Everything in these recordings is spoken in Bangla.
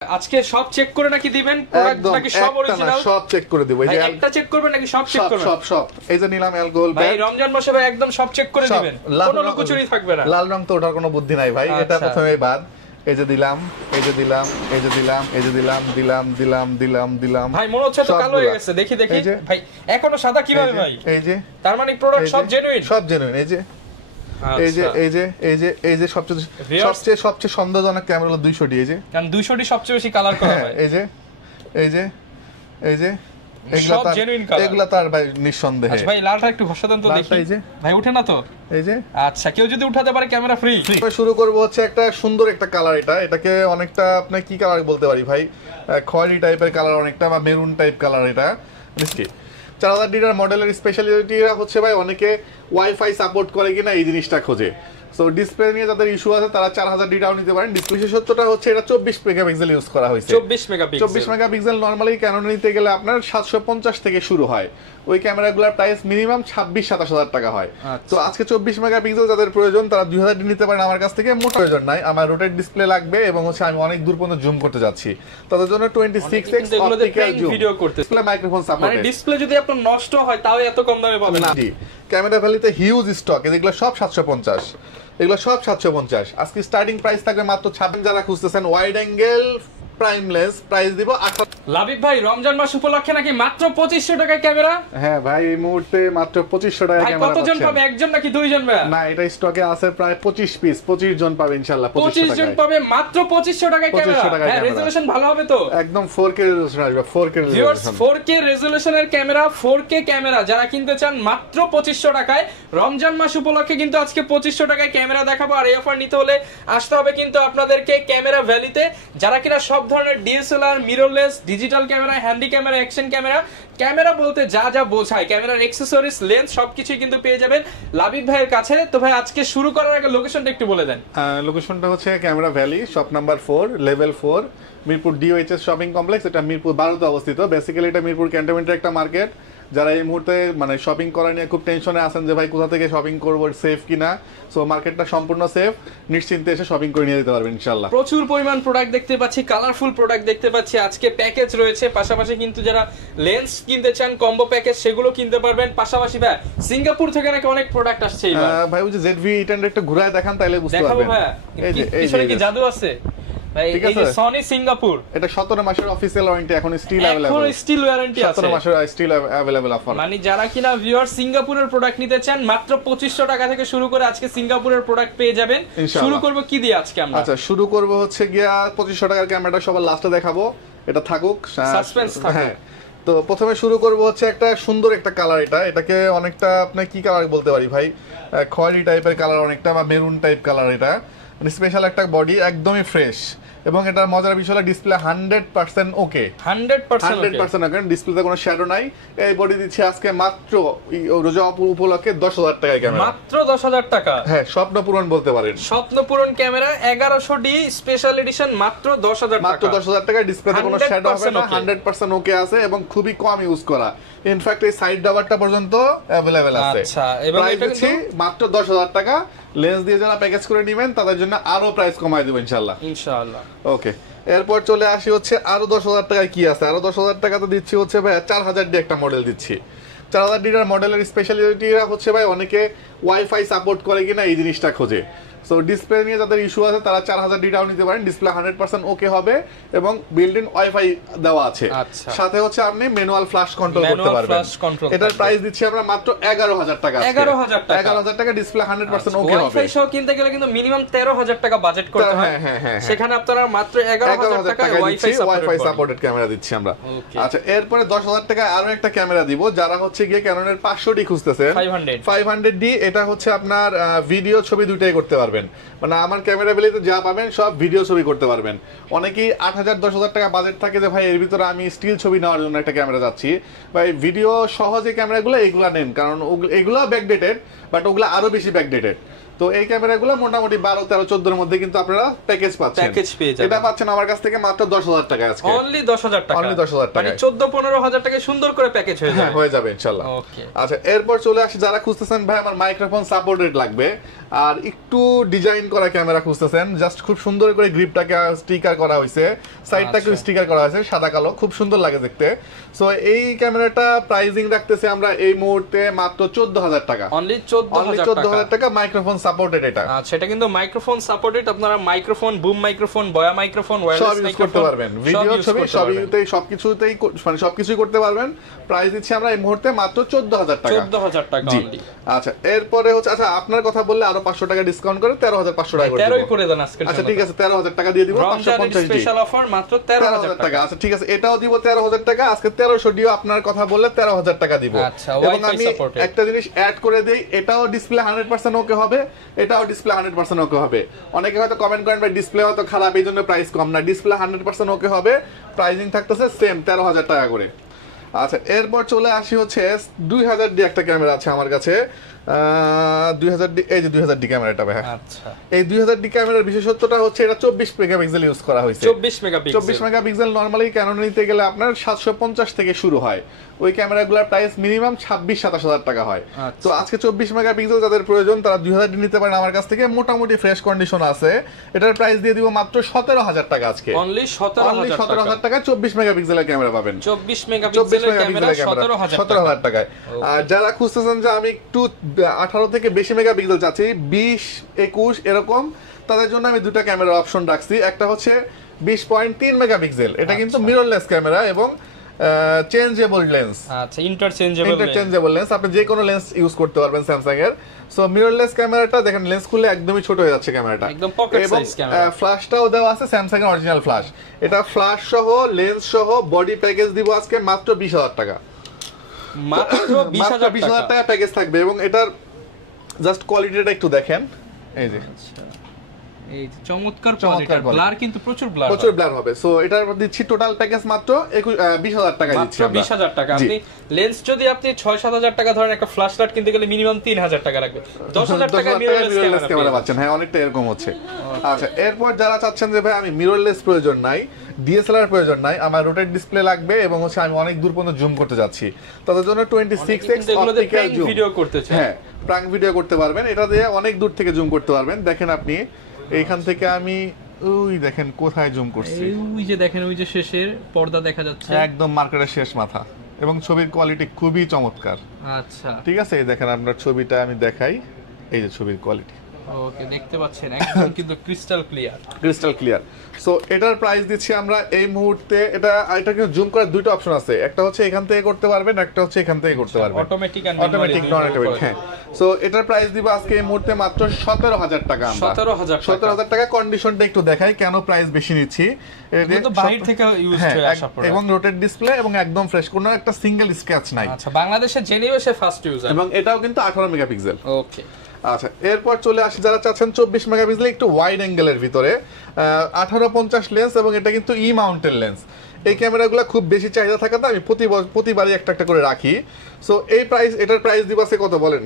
আজকে সব চেক করে নাকি দিবেন প্রোডাক্ট নাকি সব অরিজিনাল? সব চেক করে দেব। এই যে একটা চেক করবেন নাকি সব চেক করবেন? সব এই যে নিলাম অ্যালকোহল ভাই ব্যাগ। রমজান মাসে ভাই একদম সব চেক করে দিবেন, কোনো লুকোচুরি থাকবে না। লাল রং তো ওটার কোনো বুদ্ধি নাই ভাই, এটা প্রথমেই বাদ। এই যে দিলাম, এই যে দিলাম, এই যে দিলাম, এই যে দিলাম, দিলাম। ভাই মনে হচ্ছে তো কালো হয়ে গেছে, দেখি ভাই এখনো সাদা কিভাবে ভাই? এই যে তার মানে প্রোডাক্ট সব জেনুইন? সব জেনুইন। এই যে এই যে সবচেয়ে সন্দেহজনক ক্যামেরা হলো 200 ডি। এই যে কারণ 200 ডি সবচেয়ে বেশি কালার করা হয়। এই যে এগুলা তার ভাই নিঃসন্দেহে। আচ্ছা ভাই লালটা একটু ঘষা দেন তো দেখি। এই যে ভাই উঠে না তো? এই যে আচ্ছা, কেউ যদি উঠাতে পারে ক্যামেরা ফ্রি। শুরু করব হচ্ছে একটা সুন্দর একটা কালার। এটাকে অনেকটা আপনি কি কালার বলতে পারি ভাই, খয়েরি টাইপের কালার অনেকটা, বা মেরুন টাইপ কালার। এটা মিষ্টি 4000 ডিটার মডেলের স্পেশালিটিরা হচ্ছে ভাই অনেকে ওয়াইফাই সাপোর্ট করে কিনা এই জিনিসটা খোঁজে। সো ডিসপ্লে নিয়ে যাদের ইস্যু আছে তারা 4000 ডিটাও নিতে পারেন। ডিসপ্লে বিশেষত্বটা হচ্ছে এটা 24 মেগাপিক্সেল ইউজ করা হয়েছে। 24 মেগাপিক্সেল নরমালি ক্যানন নিতে গেলে আপনার 750 থেকে শুরু হয়। ওই ক্যামেরাগুলোর প্রাইস মিনিমাম 26-27 হাজার টাকা হয়। তো আজকে 24 মেগাপিক্সেল যাদের প্রয়োজন তারা 2000 ডি নিতে পারেন আমার কাছ থেকে। মোট প্রয়োজন নাই, আমার রোটেট ডিসপ্লে লাগবে এবং হচ্ছে আমি অনেক দূর পর্যন্ত জুম করতে যাচ্ছি, তাদের জন্য 26x অপটিক্যাল জুম ভিডিও করতে ডিসপ্লে মাইক্রোফোন সাপোর্ট। মানে ডিসপ্লে যদি আপনার নষ্ট হয় তাও এত কম দামে পাবেন না। ক্যামেরা ভ্যালিতে হিউজ স্টক, এগুলো সব 750, এগুলো সব 750। আজকে স্টার্টিং প্রাইস থাকবে মাত্র 26। যারা খুঁজতেছেন ওয়াইড অ্যাঙ্গেল প্রাইমলেস, প্রাইস দিব 8। লাবিব ভাই রমজান মাস উপলক্ষে নাকি মাত্র 2500 টাকায় ক্যামেরা? হ্যাঁ ভাই এই মুহূর্তে মাত্র 2500 টাকায় ক্যামেরা পাচ্ছেন। কতজন পাবে, একজন নাকি দুইজন ভাই? না, এটা স্টকে আছে প্রায় 25 পিস, 25 জন পাবে ইনশাআল্লাহ। 25 জন পাবে মাত্র 2500 টাকায় ক্যামেরা। হ্যাঁ, রেজোলিউশন ভালো হবে তো? একদম 4K রেজোলিউশন আসবে, 4K resolution. 4K রেজোলিউশনের camera, 4K camera যারা কিনতে চান মাত্র 2500 টাকায়। রমজান মাস উপলক্ষে কিন্তু আজকে 2500 টাকায় ক্যামেরা দেখাবো। আর এই অফার নিতে হলে আসতে হবে কিন্তু আপনাদেরকে ক্যামেরা ভ্যালিতে। যারা কিনা সব ধরনের DSLR, mirrorless, digital camera, handy camera, action camera বলতে যা যা বোঝায়, ক্যামেরার অ্যাকসেসরিজ, লেন্স সবকিছুই কিন্তু পেয়ে যাবেন লাবিব ভাইয়ের কাছে। তো ভাই আজকে শুরু করার আগে লোকেশনটা একটু বলে দেন। লোকেশনটা হচ্ছে camera valley, shop number 4, level 4, Mirpur DOHS shopping complex. এটা মিরপুর 12 তে অবস্থিত। বেসিক্যালি এটা মিরপুর ক্যান্টনমেন্টের একটা মার্কেট। যারা এই মুহূর্তে মানে শপিং করা নিয়ে খুব টেনশনে আছেন যে ভাই কোথা থেকে শপিং করবো, সেফ কিনা, সো মার্কেটটা সম্পূর্ণ সেফ, নিশ্চিন্তে এসে শপিং করে নিয়ে যেতে পারবেন ইনশাআল্লাহ। প্রচুর পরিমাণ প্রোডাক্ট দেখতে পাচ্ছি, কালারফুল প্রোডাক্ট দেখতে পাচ্ছি। আজকে প্যাকেজ রয়েছে, পাশাপাশি কিন্তু যারা লেন্স কিনতে চান কম্বো প্যাকেজ সেগুলো কিনতে পারবেন। পাশাপাশি ভাই সিঙ্গাপুর থেকে নাকি অনেক প্রোডাক্ট আসছে এবার। ভাই ওই যে ZV-800 একটা ঘুরায় দেখান তাহলে বুঝতে পারবেন। দেখাবো ভাই, পিছনে কি জাদু আছে? এই যে সনি সিঙ্গাপুর, এটা 17 মাসের অফিশিয়াল ওয়ারেন্টি, এখন স্টিল अवेलेबल, এখন স্টিল ওয়ারেন্টি আছে, 17 মাসের স্টিল अवेलेबल অফার। মানে যারা কিনা ভিউয়ার সিঙ্গাপুরের প্রোডাক্ট নিতে চান মাত্র 2500 টাকা থেকে শুরু করে আজকে সিঙ্গাপুরের প্রোডাক্ট পেয়ে যাবেন। শুরু করব কি দিয়ে আজকে আমরা? আচ্ছা, শুরু করব হচ্ছে গিয়া 2500 টাকার ক্যামেরাটা সবার লাস্টে দেখাবো, এটা থাকুক, সাসপেন্স থাকুক। তো প্রথমে শুরু করব হচ্ছে একটা সুন্দর একটা কালার। এটাকে অনেকটা আপনি কি কালার বলতে পারি ভাই, খয়েরি টাইপের কালার অনেকটা, বা মেরুন টাইপ কালার। এটা মানে স্পেশাল একটা বডি, একদমই ফ্রেশ। এবং এটার মজার বিষয় হলো ডিসপ্লে 100% ওকে, 100% ওকে, ডিসপ্লেতে কোনো শ্যাডো নাই। এই বডি দিচ্ছি আজকে মাত্র রোজা উপলক্ষে 10000 টাকায় ক্যামেরা, মাত্র 10000 টাকা। হ্যাঁ, স্বপ্ন পূরণ বলতে পারেন। স্বপ্ন পূরণ ক্যামেরা 1100 ডি স্পেশাল এডিশন মাত্র 10000 টাকা। মাত্র 10000 টাকা, ডিসপ্লেতে কোনো শ্যাডো হবে না, 100% ওকে আছে এবং খুবই কম ইউজ করা। ইনফ্যাক্ট এই সাইড ডাবারটা পর্যন্ত अवेलेबल আছে। আচ্ছা, এবং এটা কিন্তু মাত্র 10000 টাকা। লেন্স দিয়ে যারা প্যাকেজ করে নেবেন তাদের জন্য আরো প্রাইস কমায় দেব ইনশাআল্লাহ। ওকে, এরপর চলে আসি হচ্ছে আরো 10000 টাকায় কি আছে। আরো 10000 টাকাতে দিচ্ছি হচ্ছে ভাই 4000 ডি একটা মডেল দিচ্ছি। 4000 ডিটার মডেলের স্পেশালিটিরা হচ্ছে ভাই অনেকে ওয়াইফাই সাপোর্ট করে কিনা এই জিনিসটা খোঁজে। সো ডিসপ্লে নিয়ে যাদের ইস্যু আছে তারা 4000 ডিটাও নিতে পারেন। ডিসপ্লে 100% ওকে হবে এবং বিল্ট ইন ওয়াইফাই দেওয়া আছে। সাথে হচ্ছে আপনি ম্যানুয়াল ফ্ল্যাশ কন্ট্রোল করতে পারবেন। এটার প্রাইস দিচ্ছি আমরা মাত্র 11000 টাকা। 11000 টাকা, ডিসপ্লে 100% ওকে হবে। ওয়াইফাই সহ কিনতে গেলে কিন্তু মিনিমাম 13000 টাকা বাজেট করতে হয়। হ্যাঁ, সেখানে আপনারা মাত্র 11000 টাকা ওয়াইফাই সাপোর্টেড ক্যামেরা দিচ্ছি আমরা। আচ্ছা, এরপরে 10000 টাকা আরো একটা ক্যামেরা দিব যারা হচ্ছে গিয়ে ক্যাননের 500 ডি খুঁজতেছেন। 500 ডি, এটা হচ্ছে আপনার ভিডিও ছবি দুইটাই করতে পারবেন। মানে আমার ক্যামেরা ভ্যালিতে যা পাবেন সব ভিডিও ছবি করতে পারবেন। অনেকেই 8000-10000 টাকা বাজেট থাকে যে ভাই এর ভিতরে আমি স্টিল ছবি নেওয়ার জন্য একটা ক্যামেরা যাচ্ছি, ভাই ভিডিও সহজে ক্যামেরাগুলো এগুলা নেন, কারণ এগুলো ব্যাকডেটেড, বাট ওগুলো আরো বেশি ব্যাকডেটেড। তো এই ক্যামেরাগুলো মোটামুটি 12, 13, 14 এর মধ্যে কিন্তু আপনারা প্যাকেজ পাচ্ছেন। প্যাকেজ পেয়ে যাবেন। এটা পাচ্ছেন আমার কাছ থেকে মাত্র 10,000 টাকা আজকে। অনলি 10,000 টাকা। অনলি 10,000 টাকা। মানে 14-15 হাজার টাকায় সুন্দর করে প্যাকেজ হয়ে হ্যাঁ, যাবে। হয়ে যাবে ইনশাআল্লাহ। ওকে। আচ্ছা, এরপর চলে আসি যারা খুঁজতেছেন ভাই আমার মাইক্রোফোন সাপোর্টেড লাগবে আর একটু ডিজাইন করা ক্যামেরা খুঁজতেছেন, জাস্ট খুব সুন্দর করে গ্রিপটাকে স্টিকার করা হয়েছে, সাইডটাকে স্টিকার করা হয়েছে সাদা কালো, খুব সুন্দর লাগে দেখতে। সো এই ক্যামেরাটা প্রাইসিং রাখতেছে আমরা এই মুহূর্তে মাত্র 14,000 টাকা। অনলি 14,000 টাকা মাইক্রোফোন সাপোর্টেড এটা। আচ্ছা, এটা কিন্তু মাইক্রোফোন সাপোর্টেড। আপনারা মাইক্রোফোন, বুম মাইক্রোফোন, বয়া মাইক্রোফোন, সব ওয়্যারলেস ইউজ মাইক্রোফোন করতে পারবেন, ভিডিও ছবি সবকিছুতেই মানে সবকিছুই করতে পারবেন। প্রাইস দিচ্ছি আমরা এই মুহূর্তে মাত্র 14,000 টাকা। 14,000 টাকা অনলি। আচ্ছা, এরপরে হচ্ছে আচ্ছা আপনার কথা বললে আরো 500 টাকা ডিসকাউন্ট করে 13,500 টাকা করে 13ই দেব। করে দেন আজকে। আচ্ছা ঠিক আছে, 13,000 টাকা দিয়ে দিব। রমজানের 550 স্পেশাল অফার মাত্র 13,000 টাকা। আচ্ছা ঠিক আছে, এটাও দিব 13,000 টাকা। আজকে 1300 দিও, আপনার কথা বললে 13,000 টাকা দিব। আচ্ছা, এবং ওয়াইফাই আমি সাপোর্টেড। একটা জিনিস অ্যাড করে দেই, এটাও ডিসপ্লে 100% ওকে হবে, এটাও ডিসপ্লে 100% ওকে হবে। অনেকে হয়তো কমেন্ট করেন ভাই ডিসপ্লে হয়তো খারাপ এই জন্য প্রাইস কম, না, ডিসপ্লে 100% ওকে হবে। প্রাইসিং থাকতেছে সেম 13,000 টাকা করে। আচ্ছা, এরপর চলে আসি হচ্ছে 2000 ডি একটা ক্যামেরা আছে আমার কাছে। 2000 ডি, এই যে 2000 ডি ক্যামেরাটা ভাই। আচ্ছা, এই 2000 ডি ক্যামেরার বিশেষত্বটা হচ্ছে এটা 24 মেগাপিক্সেল ইউজ করা হয়েছে। 24 মেগাপিক্সেল। 24 মেগাপিক্সেল নরমালি ক্যানন নিতে গেলে আপনার 750 থেকে শুরু হয়। ওই ক্যামেরাগুলোর প্রাইস মিনিমাম 26-27 হাজার টাকা হয়। তো আজকে 24 মেগাপিক্সেল যাদের প্রয়োজন তারা 2000 ডি নিতে পারেন আমার কাছ থেকে, মোটামুটি ফ্রেশ কন্ডিশন আছে। এটার প্রাইস দিয়ে দিব মাত্র 17,000 টাকা আজকে। অনলি 17,000 টাকা 24 মেগাপিক্সেলের ক্যামেরা পাবেন। 24 মেগাপিক্সেলের ক্যামেরা 17,000 টাকায়। আর যারা খুঁজতেছেন যে আমি একটু 18 থেকে বেশি মেগাপিক্সেল চাচ্ছি, 20, 21 এরকম, তাদের জন্য আমি দুটো ক্যামেরার অপশন রাখছি। একটা হচ্ছে 20.3 মেগাপিক্সেল, এটা কিন্তু মিররলেস ক্যামেরা এবং চেঞ্জেবল লেন্স। আচ্ছা, ইন্টারচেঞ্জেবল লেন্স, আপনি যে কোনো লেন্স ইউজ করতে পারবেন স্যামসাং এর। সো মিররলেস ক্যামেরাটা দেখেন, লেন্স খুললে একদমই ছোট হয়ে যাচ্ছে ক্যামেরাটা, একদম পকেট সাইজ ক্যামেরা। ফ্ল্যাশটাও দেওয়া আছে স্যামসাং এর অরিজিনাল ফ্ল্যাশ। এটা ফ্ল্যাশ সহ লেন্স সহ বডি প্যাকেজ দিব আজকে মাত্র 20,000 টাকা। মাত্র 20,000 টাকা প্যাকেজ থাকবে। এবং এটার জাস্ট কোয়ালিটিটা একটু দেখেন, এই যে এই যে চমৎকার কোয়ালিটির, ব্লার কিন্তু প্রচুর ব্লার হবে। সো এটার দিচ্ছি টোটাল প্যাকেজ মাত্র 20,000 টাকা দিচ্ছি আমরা। 20,000 টাকা। আপনি লেন্স যদি আপনি 6-7 টাকা ধরেন, একটা ফ্ল্যাশ লাইট কিনতে গেলে মিনিমাম 3,000 টাকা লাগবে। 10,000 টাকা মিররলেস ক্যামেরা পাচ্ছেন। হ্যাঁ, অনেকটা এরকম হচ্ছে। আচ্ছা, এরপর যারা চাচ্ছেন যে ভাই আমি মিররলেস প্রয়োজন নাই, ডিএসএলআর প্রয়োজন নাই, আমার রোটেট ডিসপ্লে লাগবে এবং হচ্ছে আমি অনেক দূর পর্যন্ত জুম করতে যাচ্ছি, তাদের জন্য 26x অপটিক্যাল জুম, ভিডিও করতে চাই। হ্যাঁ, প্রাঙ্ক ভিডিও করতে পারবেন। এটা দিয়ে অনেক দূর থেকে জুম করতে পারবেন। দেখেন আপনি এইখান থেকে আমি ওই দেখেন কোথায় জুম করছি, ওই যে দেখেন, ওই যে শেষের পর্দা দেখা যাচ্ছে, একদম মার্কেটের শেষ মাথা। এবং ছবির কোয়ালিটি খুবই চমৎকার। আচ্ছা ঠিক আছে, এই দেখেন আপনার ছবিটা আমি দেখাই, এই যে ছবির কোয়ালিটি, ওকে, দেখতে পাচ্ছেন একদম কিন্তু ক্রিস্টাল ক্লিয়ার। সো এটার প্রাইস দিচ্ছি আমরা এই মুহূর্তে, এটাকে জুম করার দুটো অপশন আছে, একটা হচ্ছে এখান থেকে করতে পারবেন, একটা হচ্ছে এখান থেকে করতে পারবেন, অটোমেটিক নন অটোমেটিক। হ্যাঁ, সো এটার প্রাইস দিব আজকে এই মুহূর্তে মাত্র 17,000 টাকা। আমরা 17,000 টাকা। কন্ডিশনটা একটু দেখাই কেন প্রাইস বেশি নিচ্ছি। এটা বাইরে থেকে ইউজ হয়ে আসা পড়ে, এবং রোটেট ডিসপ্লে এবং একদম ফ্রেশ, কোনো একটা সিঙ্গেল স্ক্র্যাচ নাই। আচ্ছা, বাংলাদেশে জেনেও সে ফার্স্ট ইউজার। এবং এটাও কিন্তু 18 মেগাপিক্সেল। ওকে। আচ্ছা, এরপর চলে আসি যারা চাচ্ছেন 24 মেগাপিক্সেল একটু ওয়াইড অ্যাঙ্গেলের ভিতরে, 1850 লেন্স এবং এটা কিন্তু ই মাউন্টেড লেন্স। এই ক্যামেরাগুলো খুব বেশি চাহিদা থাকাতে আমি প্রতিবারই একটা একটা করে রাখি। সো এই প্রাইস, এটার প্রাইস দিব আছে কত বলেন?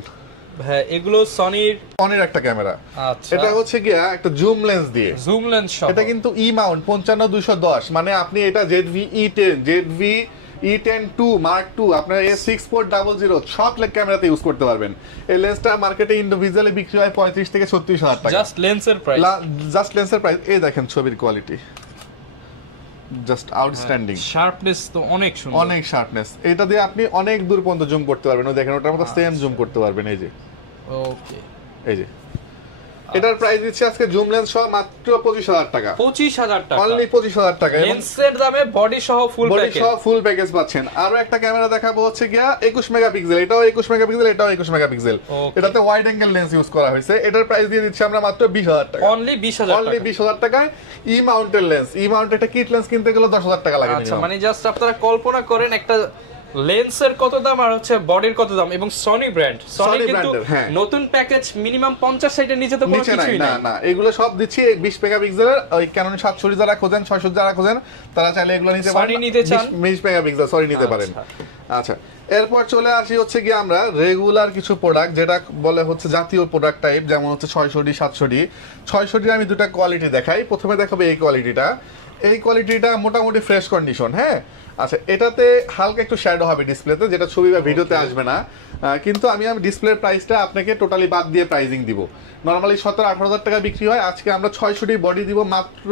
হ্যাঁ, এগুলো সনির একটা ক্যামেরা। আচ্ছা, এটা হচ্ছে গিয়া একটা জুম লেন্স দিয়ে, জুম লেন্স সহ। এটা কিন্তু ই মাউন্ট 55-210, মানে আপনি এটা ZV-E10, ZV-E10-2 Mark II, আপনার A6400 সব ক্যামেরাতে ইউজ করতে পারবেন। এই লেন্সটা মার্কেটে ইন্ডিভিজুয়ালি বিক্রি হয় 35 থেকে 36 হাজার টাকা। জাস্ট লেন্সের প্রাইস। এই দেখেন ছবির কোয়ালিটি, জাস্ট আউটস্ট্যান্ডিং। শার্পনেস তো অনেক সুন্দর, অনেক শার্পনেস। এটা দিয়ে আপনি অনেক দূর পর্যন্ত জুম করতে পারবেন। ওই দেখেন ওটার মতো সেম জুম করতে পারবেন। এই যে, ওকে, এই যে এটার প্রাইস দিচ্ছি আজকে জুম লেন্স সহ মাত্র 25,000 টাকা। 25,000 টাকা, অনলি 25,000 টাকা। লেন্সের দামে বডি সহ ফুল প্যাকেজ পাচ্ছেন। আরো একটা ক্যামেরা দেখাবো হচ্ছে গিয়া 21 মেগাপিক্সেল, এটাও 21 মেগাপিক্সেল, এটাও 21 মেগাপিক্সেল। এটাতে ওয়াইড অ্যাঙ্গেল লেন্স ইউজ করা হয়েছে। এটার প্রাইস দিয়ে দিচ্ছি আমরা মাত্র 20,000 টাকা। অনলি 20,000 টাকায় ই মাউন্টেড লেন্স। ই মাউন্টেড একটা কিট লেন্স কিনতে গেলে 10,000 টাকা লাগে। আচ্ছা, মানে জাস্ট আপনারা কল্পনা করেন একটা লেন্সের কত দাম আর হচ্ছে বডির কত দাম, এবং সনি ব্র্যান্ড, সনি Sony কিন্তু brand-এর, হ্যাঁ। নতুন প্যাকেজ মিনিমাম 50-60 এর নিচে তো কোনো নিচে নাই, কিছুই না নাই। না, এগুলো সব দিচ্ছি 20 মেগাপিক্সেলের। ওই Canon 700 যারা খোঁজেন, 600 যারা খোঁজেন, তারা চাইলে এগুলো নিতে পারেন। Sony নিতে চান? 20 মেগাপিক্সেল সরি নিতে পারেন। আচ্ছা, এরপর চলে আসি হচ্ছে কি আমরা রেগুলার কিছু প্রোডাক্ট, যেটা বলে হচ্ছে জাতীয় প্রোডাক্ট টাইপ, যেমন হচ্ছে 600D 700D। 600D আমি দুটো কোয়ালিটি দেখাই। প্রথমে দেখাবো এই কোয়ালিটিটা। এই কোয়ালিটিটা মোটামুটি ফ্রেশ কন্ডিশন, হ্যাঁ। আচ্ছা, এটাতে হালকা একটু শ্যাডো হবে ডিসপ্লেতে, যেটা ছবি বা ভিডিওতে আসবে না। কিন্তু আমি ডিসপ্লের প্রাইসটা আপনাকে টোটালি বাদ দিয়ে প্রাইজিং দিব। নর্মালি 17-18 হাজার টাকা বিক্রি হয়, আজকে আমরা 600D বডি দিব মাত্র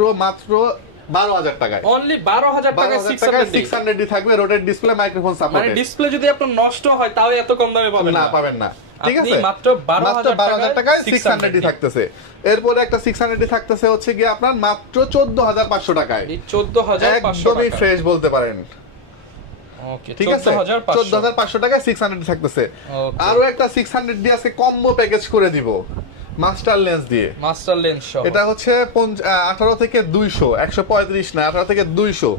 12,000 টাকায়। অনলি 12,000 টাকায় 600D থাকবে, রোটেট ডিসপ্লে, মাইক্রোফোন মানে সাপোর্টেড। ডিসপ্লে যদি আপনার নষ্ট হয় তাও এত কম দামে পাবেন না, না। পাবেন না, ঠিক আপনি আছে। মাত্র 12,000 টাকায় 600D 600D থাকতেছে। এরপরে একটা 600D থাকতেছে হচ্ছে কি আপনার মাত্র 14,500 টাকায়। এই 14,500 একদমই টাকা। ফ্রেশ বলতে পারেন, ওকে, ঠিক আছে। 14,500 14,500 টাকায় 600D থাকতেছে। Okay. আরো একটা 600D আছে কম্বো প্যাকেজ করে দিব মাস্টার লেন্স দিয়ে। মাস্টার লেন্স সহ। এটা হচ্ছে 18 থেকে 200, 135 না, 18 থেকে 200।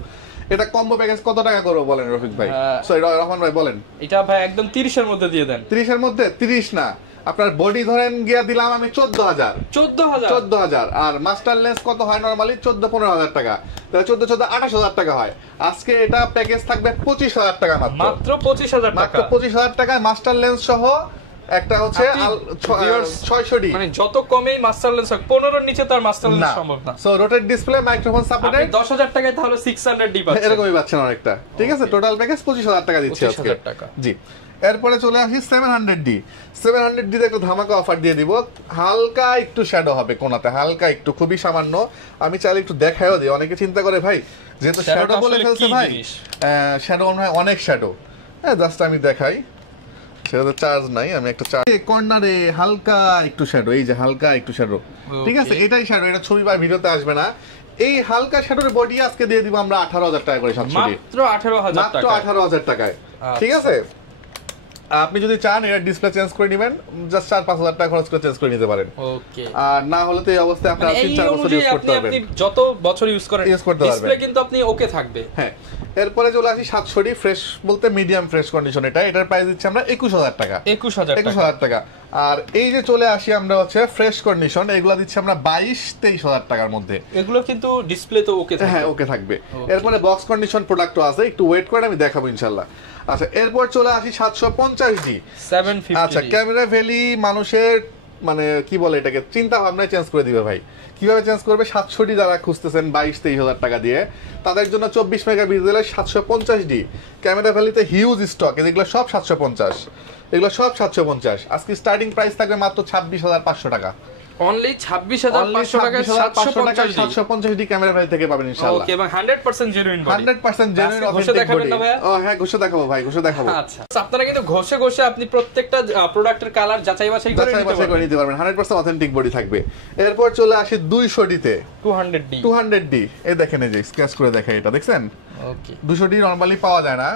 এটা কম্বো প্যাকেজ কত টাকা করবো বলেন রফিক ভাই, সরি রহমান ভাই বলেন। এটা ভাই একদম 30 এর মধ্যে দিয়ে দেন। 30 এর মধ্যে? 30 না, আপনার বডি ধরেন গিয়া দিলাম আমি 14,000। 14,000 আর মাস্টার লেন্স কত হয় নরমালি? 14-15 হাজার টাকা। তাহলে 14-14 28 হাজার টাকা হয়। আজকে এটা প্যাকেজ থাকবে 25 হাজার টাকা মাত্র 25,000 মাত্র টাকা। 25 হাজার টাকায় মাস্টার লেন্স সহ একটা হচ্ছে আপনি viewers 600D। মানে যত কমেই মাস্টার লেন্স হোক, 15 এর নিচে তার মাস্টার লেন্স সম্ভব না। সো রোটেট ডিসপ্লে, মাইক্রোফোন আপনি সাপোর্টেড, 10,000 টাকায় তাহলে 600D পাচ্ছেন। এরকমই পাচ্ছেন অনেকটা, ঠিক আছে। টোটাল প্যাকেজ 25,000 টাকা দিচ্ছি আজকে। 25,000 টাকা। জি, এরপরে চলে আসি 700D। 700D তে একটা ধামাকা অফার দিয়ে দিব। হালকা একটু শ্যাডো হবে কোনাতে, হালকা একটু, খুবই সামান্য। আমি চাইলে একটু দেখাইও দিই, অনেকে চিন্তা করে ভাই যেহেতু Shadow শ্যাডো টা বলে আসলে ফেলছে কি ভাই, জিনিস? শ্যাডো মনে হয় অনেক শ্যাডো। হ্যাঁ, জাস্ট আমি দেখাই, সেটা তো চার্জ নাই, আমি একটা চার্জ কর্নারে হালকা একটু শ্যাডো, এই যে হালকা একটু শ্যাডো, ঠিক আছে। Okay. এটাই শ্যাডো, এটা ছবি বা ভিডিওতে আসবে না। এই হালকা শ্যাডোর বডি আজকে দিয়ে দিব আমরা 18,000 টাকা করে 700D। মাত্র 18,000 মাত্র টাকা। 18,000 টাকায়, ঠিক আচ্ছা। আছে। আপনি যদি চান এটা ডিসপ্লে চেঞ্জ করে নেবেন, জাস্ট 4-5 হাজার টাকা খরচ করে চেঞ্জ করে নিতে পারেন। ওকে। আর না হলে তো এই অবস্থায় আপনি মানে এই 3-4 বছর অনুযায়ী ইউজ করতে আপনি পারবেন। যত বছর ইউজ করেন Use করতে পারবেন। ডিসপ্লে কিন্তু আপনি ওকে থাকবে। হ্যাঁ, এরপরে চলে আসি 700D ফ্রেশ বলতে মিডিয়াম ফ্রেশ কন্ডিশন। এটার প্রাইস দিচ্ছি আমরা 21,000 টাকা। 21,000 টাকা। 21,000 টাকা। আর এই যে চলে আসি আমরা হচ্ছে ফ্রেশ কন্ডিশন, এগুলা দিচ্ছি আমরা 22-23 হাজার টাকার মধ্যে। এগুলো কিন্তু ডিসপ্লে তো ওকে থাকবে। হ্যাঁ, ওকে থাকবে। Okay. এরপরে বক্স কন্ডিশন প্রোডাক্টও আছে, একটু ওয়েট করে আমি দেখাবো ইনশাল্লাহ। আচ্ছা, এরপর চলে আসি 750D। 750D। আচ্ছা, ক্যামেরা ভ্যালি মানুষের মানে কি বলে এটাকে চিন্তা ভাবনায় চেঞ্জ করে দিবে ভাই। কিভাবে চেঞ্জ করবে? 700D যারা খুঁজতেছেন 22-23 হাজার টাকা দিয়ে, তাদের জন্য 24 মেগাপিক্সেলের 750D ক্যামেরা ভ্যালিতে হিউজ স্টক। এগুলো সব 750, এগুলো সব 750। আজকে স্টার্টিং প্রাইস থাকবে মাত্র 26,500 টাকা। অনলি 26,500 টাকায় 750D ক্যামেরা ভ্যালি থেকে পাবেন ইনশাআল্লাহ। ওকে, এবং 100% জেনুইন বডি। 100% জেনুইন আজকে ঘষে অথেন্টিক দেখাবেন বডি। না ভাইয়া? ও হ্যাঁ, ঘষে দেখাবো ভাই, ঘষে দেখাবো। আচ্ছা, আপনারা কিন্তু ঘষে ঘষে আপনি প্রত্যেকটা প্রোডাক্টের কালার যাচাই বাছাই করে যাচাই নিতে বাছাই করে পারবেন। নিতে পারবেন, 100% অথেন্টিক বডি থাকবে। এরপর চলে আসি 200D তে। 200D। 200D এই দেখেন, এই যে স্ক্র্যাচ করে দেখে, এটা দেখছেন ওকে। 200D নরমালি পাওয়া যায় না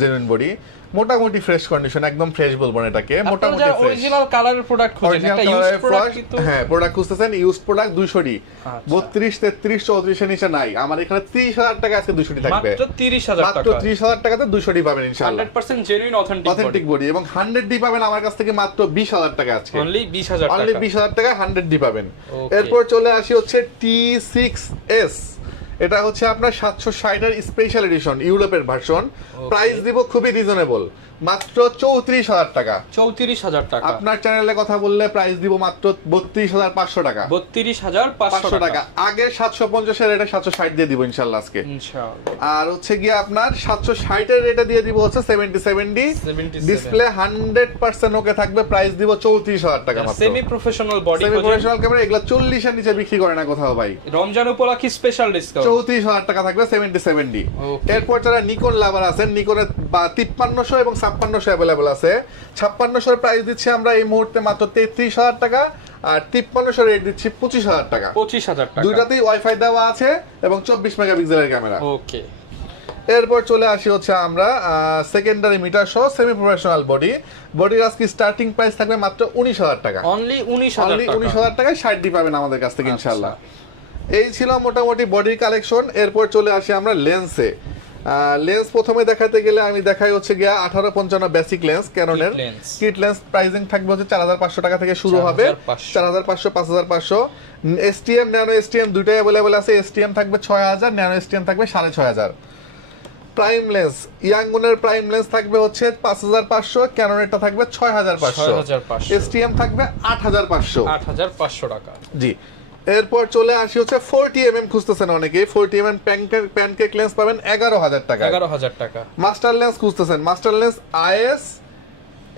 জেনুইন বডি। মোটামুটি ফ্রেশ কন্ডিশন, একদম ফ্রেশ বলবো না এটাকে, আপনারা মোটামুটি যারা ফ্রেশ। অরিজিনাল কালারের প্রোডাক্ট খুঁজেন, অরিজিনাল একটা ইউজ প্রোডাক্ট কিন্তু হ্যাঁ, প্রোডাক্ট খুঁজতেছেন ইউজ প্রোডাক্ট 200D। আচ্ছা। 32, 33, 34 এর নিচে নাই। আমার এখানে 30,000 টাকা আজকে 200D থাকবে। মাত্র 30,000 মাত্র টাকা। 30,000 টাকাতে 200D পাবেন ইনশাআল্লাহ। 100% জেনুইন অথেন্টিক অথেন্টিক বডি, এবং 100D পাবেন আমার কাছ থেকে মাত্র 20,000 টাকা আজকে। অনলি 20,000 অনলি টাকা। 20,000 টাকা 100D পাবেন। Okay. এরপর চলে আসি হচ্ছে T6s। এটা হচ্ছে আপনার 760 এর স্পেশাল এডিশন, ইউরোপের ভার্সন। প্রাইস দিব খুবই রিজনেবল, মাত্র 34,000 টাকা। 34,000 টাকা। আপনার চ্যানেলে কথা বললে প্রাইস দিব মাত্র 32,500 টাকা। 32,500 টাকা। আগে 750 এর রেটে 760 দিয়ে দিব ইনশাআল্লাহ আজকে। ইনশাআল্লাহ। আর হচ্ছে গিয়ে আপনার 760 এর রেটে দিয়ে দিব হচ্ছে 77D। 77 ডিসপ্লে 100% ওকে থাকবে, প্রাইস দিব 34,000 টাকা মাত্র। Semi professional body semi professional camera এগুলো 40 এর নিচে বিক্রি করে না কোথাও ভাই। রমজান উপলক্ষে স্পেশাল ডিসকাউন্ট। 34,000 টাকা থাকবে 77D। Okay. এরপর যারা নিকন লাভার আছেন, নিকনের 5300 এবং 5600 অ্যাভেলেবল আছে। 5600 এর প্রাইস দিচ্ছি আমরা এই মুহূর্তে মাত্র 33,000 টাকা, আর 5300 রেট দিচ্ছি 25,000 টাকা। 25,000 টাকা। দুইটাতেই ওয়াইফাই দেওয়া আছে এবং 24 মেগাপিক্সেলের ক্যামেরা। ওকে। এরপর চলে আসি হচ্ছে আমরা সেকেন্ডারি মিটার সহ সেমি প্রফেশনাল বডির আজকে স্টার্টিং প্রাইস থাকবে মাত্র 19,000 টাকা। অনলি 19,000 টাকা। 19,000 টাকায় 60D পাবেন আমাদের কাছ থেকে ইনশাআল্লাহ। এই ছিল মোটামুটি বডির কালেকশন। এরপর চলে আসি আমরা লেন্সে। লেন্স প্রথমে দেখাতে গেলে আমি দেখাই হচ্ছে গিয়া 1855 বেসিক লেন্স ক্যাননের Kit lens। Kit lens pricing থাকবে হচ্ছে 4500 টাকা থেকে শুরু হবে 4500 4500 5500 এসটিএম ন্যানো এসটিএম দুইটাই अवेलेबल আছে এসটিএম থাকবে 6000 ন্যানো এসটিএম থাকবে 6500 প্রাইম লেন্স ইয়াংগুনের প্রাইম লেন্স থাকবে হচ্ছে 5500 ক্যাননেরটা থাকবে 6500 6500 এসটিএম থাকবে 8500 8500 টাকা। জি এরপর চলে আসি হচ্ছে 40mm খুঁজতেছেন অনেকে 40mm প্যানকেক লেন্স পাবেন 11000 টাকা 11000 টাকা। মাস্টার লেন্স খুঁজতেছেন মাস্টার লেন্স আইএস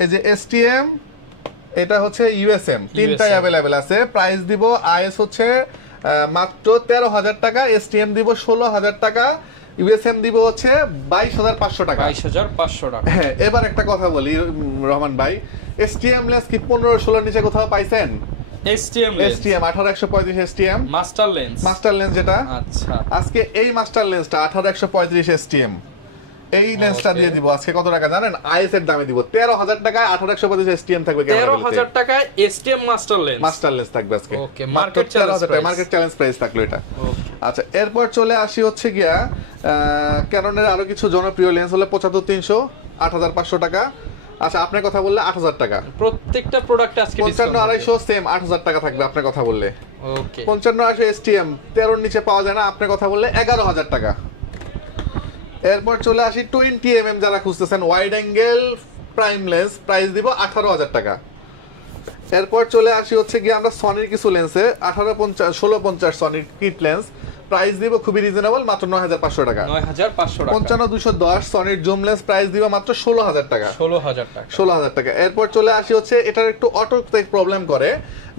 এই যে এসটিএম এটা হচ্ছে ইউএসএম তিনটাই USM अवेलेबल আছে প্রাইস দিব আইএস হচ্ছে মাত্র 13000 টাকা এসটিএম দিব 16000 টাকা ইউএসএম দিব হচ্ছে 22500 টাকা 22500 টাকা। হ্যাঁ এবার একটা কথা বলি রহমান ভাই এসটিএম লেন্স কি 15-16 নিচে কোথাও পাইছেন STM lens, STM 18135 STM master lens. Master lens যেটা আচ্ছা, আজকে এই মাস্টার লেন্সটা 18135 এসটিএম এই লেন্সটা Okay। দিয়ে দিব আজকে কত টাকা জানেন আইএস এর দামে দিব 13000 টাকায় 18135 এসটিএম থাকবে 13000 টাকায় STM master lens. Master lens থাকবে আজকে Okay, market challenge price। Market challenge price থাকলো এটা Okay। আচ্ছা এরপর চলে আসি হচ্ছে গিয়া ক্যাননের আরো কিছু জনপ্রিয় লেন্স হলো 75300 8500 টাকা আচ্ছা আপনার কথা বললে 8000 টাকা প্রত্যেকটা প্রোডাক্টে আজকে 55 সেম 8000 টাকা থাকবে আপনার কথা বললে ওকে। 55 এসটিএম 13 নিচে পাওয়া যায় না আপনার কথা বললে 11000 টাকা এরপর চলে আসি 20mm যারা খুঁজতেছেন wide angle prime lens price দিব 18000 টাকা এরপর চলে আসি হচ্ছে গিয়ে আমরা সনির কিছু লেন্সে 1650 সনির কিট লেন্স প্রাইস দিব খুবই রিজনেবল মাত্র 9500 টাকা 9500 টাকা। 55210 সনির জুম লেন্স প্রাইস দিব মাত্র 16000 টাকা 16000 টাকা। 16000 টাকা এরপর চলে আসি হচ্ছে এটার একটু অটো প্রবলেম করে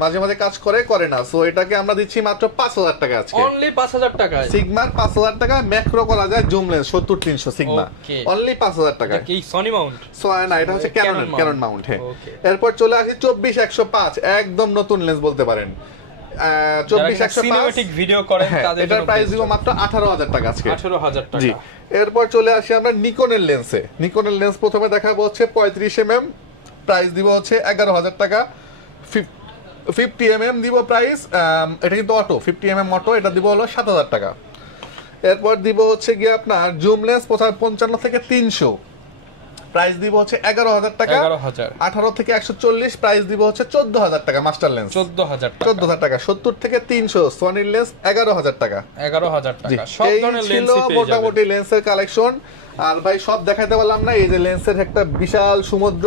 মাঝে মাঝে কাজ করে না সো এটাকে আমরা দিচ্ছি মাত্র 5000 টাকা আজকে অনলি 5000 টাকায়। সিগমার 5000 টাকা ম্যাক্রো করা যায় zoom lens 70300 sigma Okay। Only 5000 টাকা কি সনি মাউন্ট? সো না এটা হচ্ছে ক্যানন মাউন্ট হ্যাঁ Okay। এরপর চলে আসি 24105 একদম নতুন লেন্স বলতে পারেন 24105 সিনেম্যাটিক ভিডিও করেন হ্যাঁ, তাদের এটার জন্য প্রাইস দিব মাত্র 18000 টাকা আজকে 18000 টাকা। জি এরপর চলে আসি আমরা নিকনের লেন্সে নিকনের লেন্স প্রথমে দেখাবো হচ্ছে 35mm প্রাইস দিব হচ্ছে 11000 টাকা 50mm দিব প্রাইস এটা কিন্তু অটো 50mm অটো এটা দিব হলো 7000 টাকা এরপর দিব হচ্ছে গিয়ে আপনার জুম লেন্স 55 থেকে 300 প্রাইস দিব হচ্ছে 11000 টাকা 11000 18 থেকে 140 প্রাইস দিব হচ্ছে 14000 টাকা মাস্টার লেন্স 14000 টাকা 14000 টাকা 70 থেকে 300 সনির লেন্স 11000 টাকা 11000 জি, টাকা। সব এই ধরনের ছিল লেন্সই পেয়ে যাবেন। মোটামুটি লেন্সের কালেকশন আর ভাই সব দেখাইতে পারলাম না এই যে লেন্সের একটা বিশাল সমুদ্র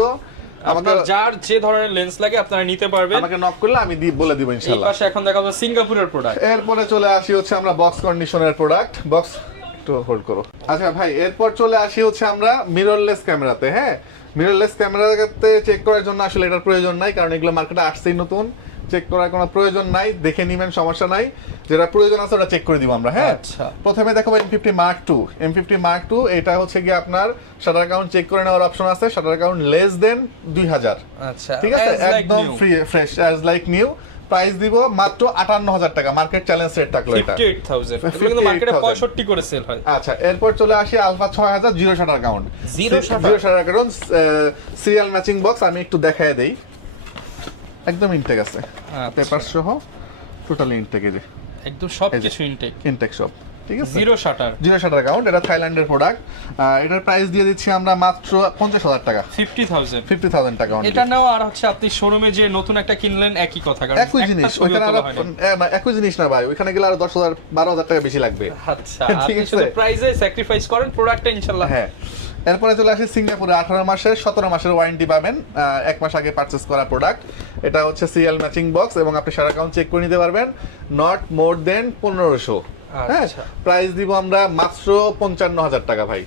আমাকে আপনার যার যে ধরনের লেন্স লাগে আপনারা নিতে পারবেন। আমাকে নক করলে আমি বলে দিব এই ইনশাআল্লাহ পাশে এখন দেখাবো সিঙ্গাপুরের প্রোডাক্ট। এরপরে চলে আসি হচ্ছে আমরা বক্স কন্ডিশনের প্রোডাক্ট বক্স একটু হোল্ড করো আচ্ছা ভাই এরপর চলে আসি হচ্ছে আমরা মিররলেস ক্যামেরাতে হ্যাঁ মিররলেস ক্যামেরাতে চেক করার জন্য আসলে এটার প্রয়োজন নাই কারণ এগুলো মার্কেটে আসছেই নতুন চেক করার কোনো প্রয়োজন নাই দেখে নিবেন সমস্যা নাই যেটা প্রয়োজন আছে ওটা চেক করে দিব আমরা হ্যাঁ আচ্ছা। প্রথমে দেখাবো M50 Mark II M50 Mark II এটা হচ্ছে কি আপনার শাটার কাউন্ট চেক করে নেওয়ার অপশন আছে শাটার কাউন্ট লেস দেন 2000 আচ্ছা, ঠিক আছে as like একদম new। Free fresh as like new price দিব মাত্র 58000 টাকা মার্কেট চ্যালেঞ্জ রেট থাকলো এটা 58000 এগুলো কিন্তু মার্কেটে 65 করে সেল হয়। আচ্ছা এরপর চলে আসি Alpha 6000 zero shutter count Zero shutter? Zero shutter count serial matching box আমি একটু দেখায় দেই একদম ইনটেক আছে আচ্ছা। পেপার সহ টোটালি ইনটেক এই যে একদম সবকিছু ইনটেক। ইনটেক সব ঠিক আছে zero shutter zero shutter count এটা থাইল্যান্ডের প্রোডাক্ট এটার প্রাইস দিয়ে দিচ্ছি আমরা মাত্র 50000 টাকা 50000। 50000 টাকা only। এটা নাও আর হচ্ছে আপনি শোরুমে যে নতুন একটা কিনলেন একই কথা কারণ একই জিনিস একটা ছবিও ওইখানে আরো তোলা হয়নি। একই জিনিস না ভাই ওইখানে গেলে আরো 10000 12000 টাকা বেশি লাগবে আচ্ছা ঠিক আপনি আছে। শুধু প্রাইসে স্যাক্রিফাইস করেন প্রোডাক্টটা ইনশাআল্লাহ। হ্যাঁ এরপরে চলে আসি সিঙ্গাপুরে 18 মাসের 17 মাসের ওয়ারেন্টি পাবেন 1 মাস আগে পারচেজ করা প্রোডাক্ট এটা হচ্ছে সিরিয়াল ম্যাচিং বক্স এবং আপনি সারা অ্যাকাউন্ট চেক করে নিতে পারবেন নট মোর দেন 1500 হ্যাঁ আচ্ছা। প্রাইস দিব আমরা মাত্র 55000 টাকা ভাই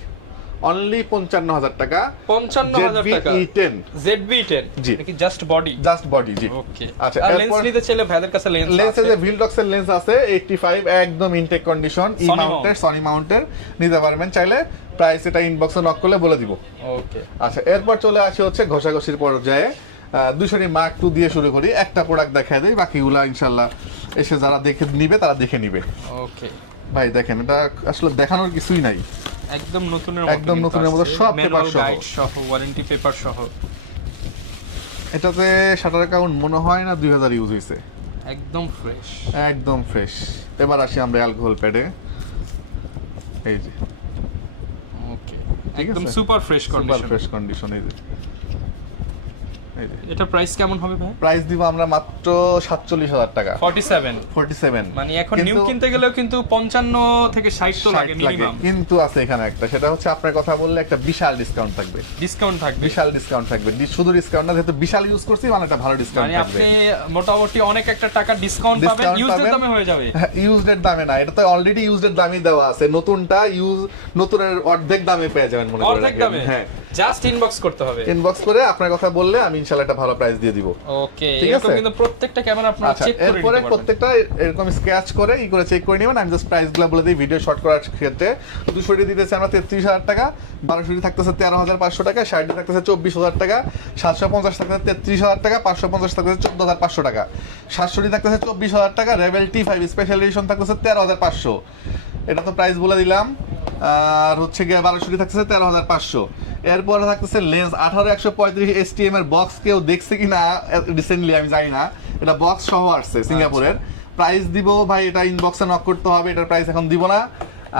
অনলি 55000 টাকা 55000 টাকা ZV-E10 ZV-10 জি। এটা কি জাস্ট বডি? জাস্ট বডি জি ওকে আচ্ছা আর লেন্স এরপর নিতে চাইলে ভাইদের কাছে লেন্স লেন্সে আছে। যে ভিলডক্সের লেন্স আছে 85 একদম ইনটেক কন্ডিশন ই Sony মাউন্টের সনি মাউন্টের নিতে পারবেন চাইলে প্রাইস এটা ইনবক্সে নক করলে বলে দিব ওকে আচ্ছা এরপর চলে আসি হচ্ছে ঘষাঘষির পর্যায়ে 200 Mark II দিয়ে শুরু করি একটা প্রোডাক্ট দেখায় দেই বাকিগুলা ইনশাআল্লাহ এসে যারা দেখে নিবে তারা দেখে নিবে ওকে ভাই দেখেন এটা আসলে দেখানোর কিছুই নাই একদম নতুনের একদম নতুনের মতো সব পেপার সহ। গাইড সহ ওয়ারেন্টি পেপার সহ এটাতে শাটার অ্যাকাউন্ট মনে হয় না 2000 ইউজ হয়েছে একদম ফ্রেশ। একদম ফ্রেশ এবার আসি আমরা অ্যালকোহল প্যাডে এই যে ঠিক একদম আছে super fresh super condition. Fresh condition এই যে এটা প্রাইস কেমন হবে ভাই? প্রাইস দিব আমরা মাত্র 47,000 টাকা 47। 47 মানে এখন নিউ কিনতে গেলেও কিন্তু 55 থেকে 60 তো লাগে মিনিমাম। কিন্তু আছে এখানে একটা, সেটা হচ্ছে আপনার কথা বললে একটা বিশাল ডিসকাউন্ট থাকবে। ডিসকাউন্ট থাকবে, বিশাল ডিসকাউন্ট থাকবে, শুধু ডিসকাউন্ট না, যেহেতু বিশাল ইউজ করছি মানে একটা ভালো ডিসকাউন্ট মানে থাকবে। আপনি মোটামুটি অনেক একটা টাকা ডিসকাউন্ট পাবেন, ইউজড দামে হয়ে যাবে। ইউজড দামে না, এটা তো অলরেডি ইউজড দামই দেওয়া আছে, নতুনটা নতুনের অর্ধেক দামে পেয়ে যাবেন মনে করেন। অর্ধেক দামে? হ্যাঁ, জাস্ট ইনবক্স করতে হবে। ইনবক্স করে আপনার কথা বললে আমি ইনশাআল্লাহ একটা ভালো প্রাইস দিয়ে দিব। ওকে, ঠিক এরকম আছে? কিন্তু প্রত্যেকটা ক্যামেরা আপনারা আচ্ছা, চেক করে নিতে এরপরে পারবেন। প্রত্যেকটা এরকম স্ক্র্যাচ করে চেক করে নেবেন। আমি জাস্ট প্রাইসগুলো বলে দিই ভিডিও শর্ট করার ক্ষেত্রে। 200 দিতেছে আমরা 33,000 টাকা, 1200 থাকতেছে 13,500 টাকা, 60 থাকতেছে 24,000 টাকা, 750 থাকতেছে 33,000 টাকা, 550 থাকতেছে 14,500 টাকা, 700 থাকতেছে 24,000 টাকা, রেবেল T5 স্পেশাল এডিশন থাকতেছে 13,500। এটা তো প্রাইস বলে দিলাম। আর হচ্ছে গিয়ে 1200 থাকতেছে 13,500। এরপরে থাকতেছে লেন্স 18-135 STM এর বক্স, কেউ দেখছে কিনা রিসেন্টলি আমি জানি না, এটা বক্স সহ আসছে সিঙ্গাপুরের। প্রাইস দিব ভাই, এটা ইনবক্সে নক করতে হবে, এটার প্রাইস এখন দিব না।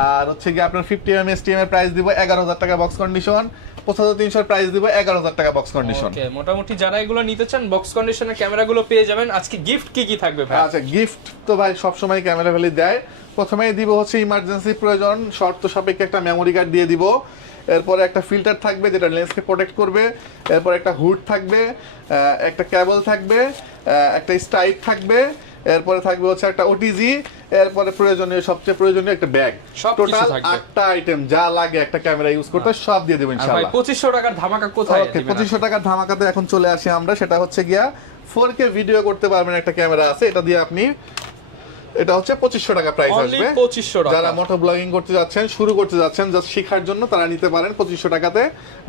আর হচ্ছে গিয়ে আপনার 50mm STM এর প্রাইস দিব 11,000 টাকা বক্স কন্ডিশন, 7500 প্রাইস দিব 11,000 টাকা বক্স কন্ডিশন। ওকে, মোটামুটি যারা এগুলো নিতে চান বক্স কন্ডিশনের ক্যামেরাগুলো পেয়ে যাবেন। আজকে গিফট কি থাকবে ভাই? আচ্ছা, গিফট তো ভাই সবসময় ক্যামেরা ভ্যালি দেয়। প্রথমেই দিব হচ্ছে ইমার্জেন্সি প্রয়োজন শর্ত সাপেক্ষে একটা মেমোরি কার্ড দিয়ে দিব। এরপরে একটা ফিল্টার থাকবে যেটা লেন্সকে প্রোটেক্ট করবে। এরপর একটা হুড থাকবে, একটা কেবল থাকবে, একটা স্ট্রাইপ থাকবে। এরপরে থাকবে হচ্ছে একটা ওটিজি। এরপরে সবচেয়ে প্রয়োজনীয় একটা ব্যাগ। টোটাল 8টা আইটেম যা লাগে একটা ক্যামেরা ইউজ করতে সব দিয়ে দেব ইনশাআল্লাহ। ভাই 2500 টাকার ধামাকা কোথায়? ওকে, 2500 টাকার ধামাকাতে এখন চলে আসি আমরা। সেটা হচ্ছে গিয়া 4K ভিডিও করতে পারবেন একটা ক্যামেরা আছে, এটা দিয়ে আপনি, এটা হচ্ছে 2500 টাকা প্রাইস আসবে। 2500 টাকা। যারা মোটো ব্লগিং করতে যাচ্ছেন, শুরু করতে যাচ্ছেন, জাস্ট শেখার জন্য, তারা নিতে পারেন 2500 টাকাতে।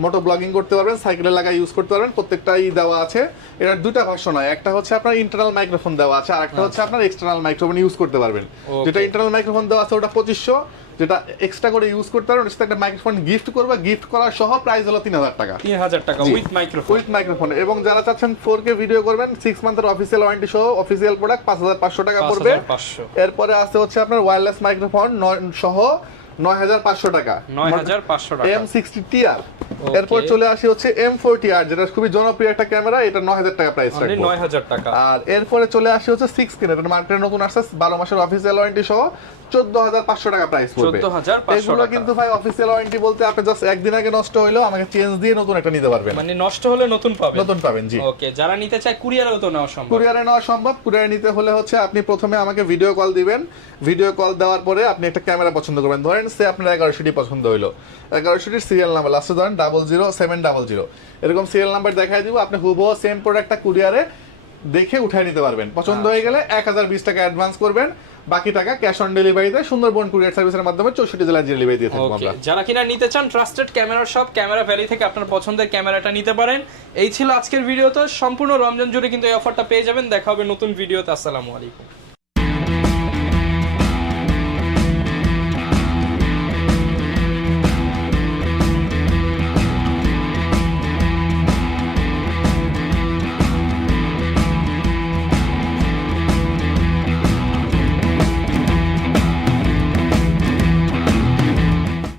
মোটো ব্লগিং করতে পারবেন, সাইকেলে লাগা ইউজ করতে পারবেন, প্রত্যেকটাই দেওয়া আছে। এটার দুইটা ভার্সন হয়, একটা হচ্ছে আপনার ইন্টারনাল মাইক্রোফোন দেওয়া আছে, আর একটা হচ্ছে আপনার এক্সটার্নাল মাইক্রোফোন ইউজ করতে পারবেন। যেটা ইন্টারনাল মাইক্রোফোন দেওয়া আছে ওটা 2500, যেটা এক্সট্রা করে ইউজ করতে পারবেন সেটা একটা মাইক্রোফোন গিফট করবে, গিফট করার সহ প্রাইস হলো 3000 টাকা। 3000 টাকা উইথ মাইক্রোফোন। With microphone. এবং যারা চাচ্ছেন 4K ভিডিও করবেন, 6 মান্থের অফিসিয়াল ওয়ারেন্টি সহ অফিসিয়াল প্রোডাক্ট 5500 টাকা পড়বে। 5500। এরপরে আছে হচ্ছে আপনার ওয়্যারলেস মাইক্রোফোন সহ 9500 টাকা, 9500 টাকা M60TR। এরপর চলে আসি হচ্ছে M40R, যেটা খুবই জনপ্রিয় একটা ক্যামেরা, এটা 9000 টাকা প্রাইস রাখবো। 9000 টাকা। আর এরপরে চলে আসি হচ্ছে 6 স্ক্রিন, এটা মার্কেটে নতুন আসছে, 12 মাসের অফিসিয়াল ওয়ারেন্টি সহ 14500 টাকা প্রাইস পড়বে। 14500 এগুলো কিন্তু ভাই অফিসিয়াল ওয়ারেন্টি বলতে আপনি জাস্ট একদিন আগে নষ্ট হইলো আমাকে চেঞ্জ দিয়ে নতুন একটা নিতে পারবেন, মানে নষ্ট হলে নতুন পাবেন। নতুন পাবেন, জি। ওকে, যারা নিতে চায় কুরিয়ারেও তো নেওয়া সম্ভব। কুরিয়ারে নেওয়া সম্ভব। কুরিয়ারে নিতে হলে হচ্ছে আপনি প্রথমে আমাকে ভিডিও কল দিবেন, ভিডিও কল দেওয়ার পরে আপনি একটা ক্যামেরা পছন্দ করবেন। ধরেন সে আপনার 1100 পছন্দ হইলো, 1100 সিরিয়াল নাম্বার লাস্টে ধরেন 00700, এরকম সিরিয়াল নাম্বার দেখাই দিব, আপনি হুবহু সেম প্রোডাক্টটা কুরিয়ারে দেখে উঠাই নিতে পারবেন। পছন্দ হয়ে গেলে 1020 টাকা অ্যাডভান্স করবেন, বাকি টাকা ক্যাশ অন ডেলিভারিতে সুন্দরবন কুরিয়ার সার্ভিসের মাধ্যমে 64 জেলায় ডেলিভারি দিয়ে থাকবো আমরা। যারা কিনা নিতে চান trusted camera shop camera valley থেকে আপনার পছন্দের ক্যামেরাটা নিতে পারেন। এই ছিল আজকের ভিডিওতে, সম্পূর্ণ রমজান জুড়ে কিন্তু এই অফারটা পেয়ে যাবেন। দেখা হবে নতুন ভিডিওতে। আসসালামু আলাইকুম।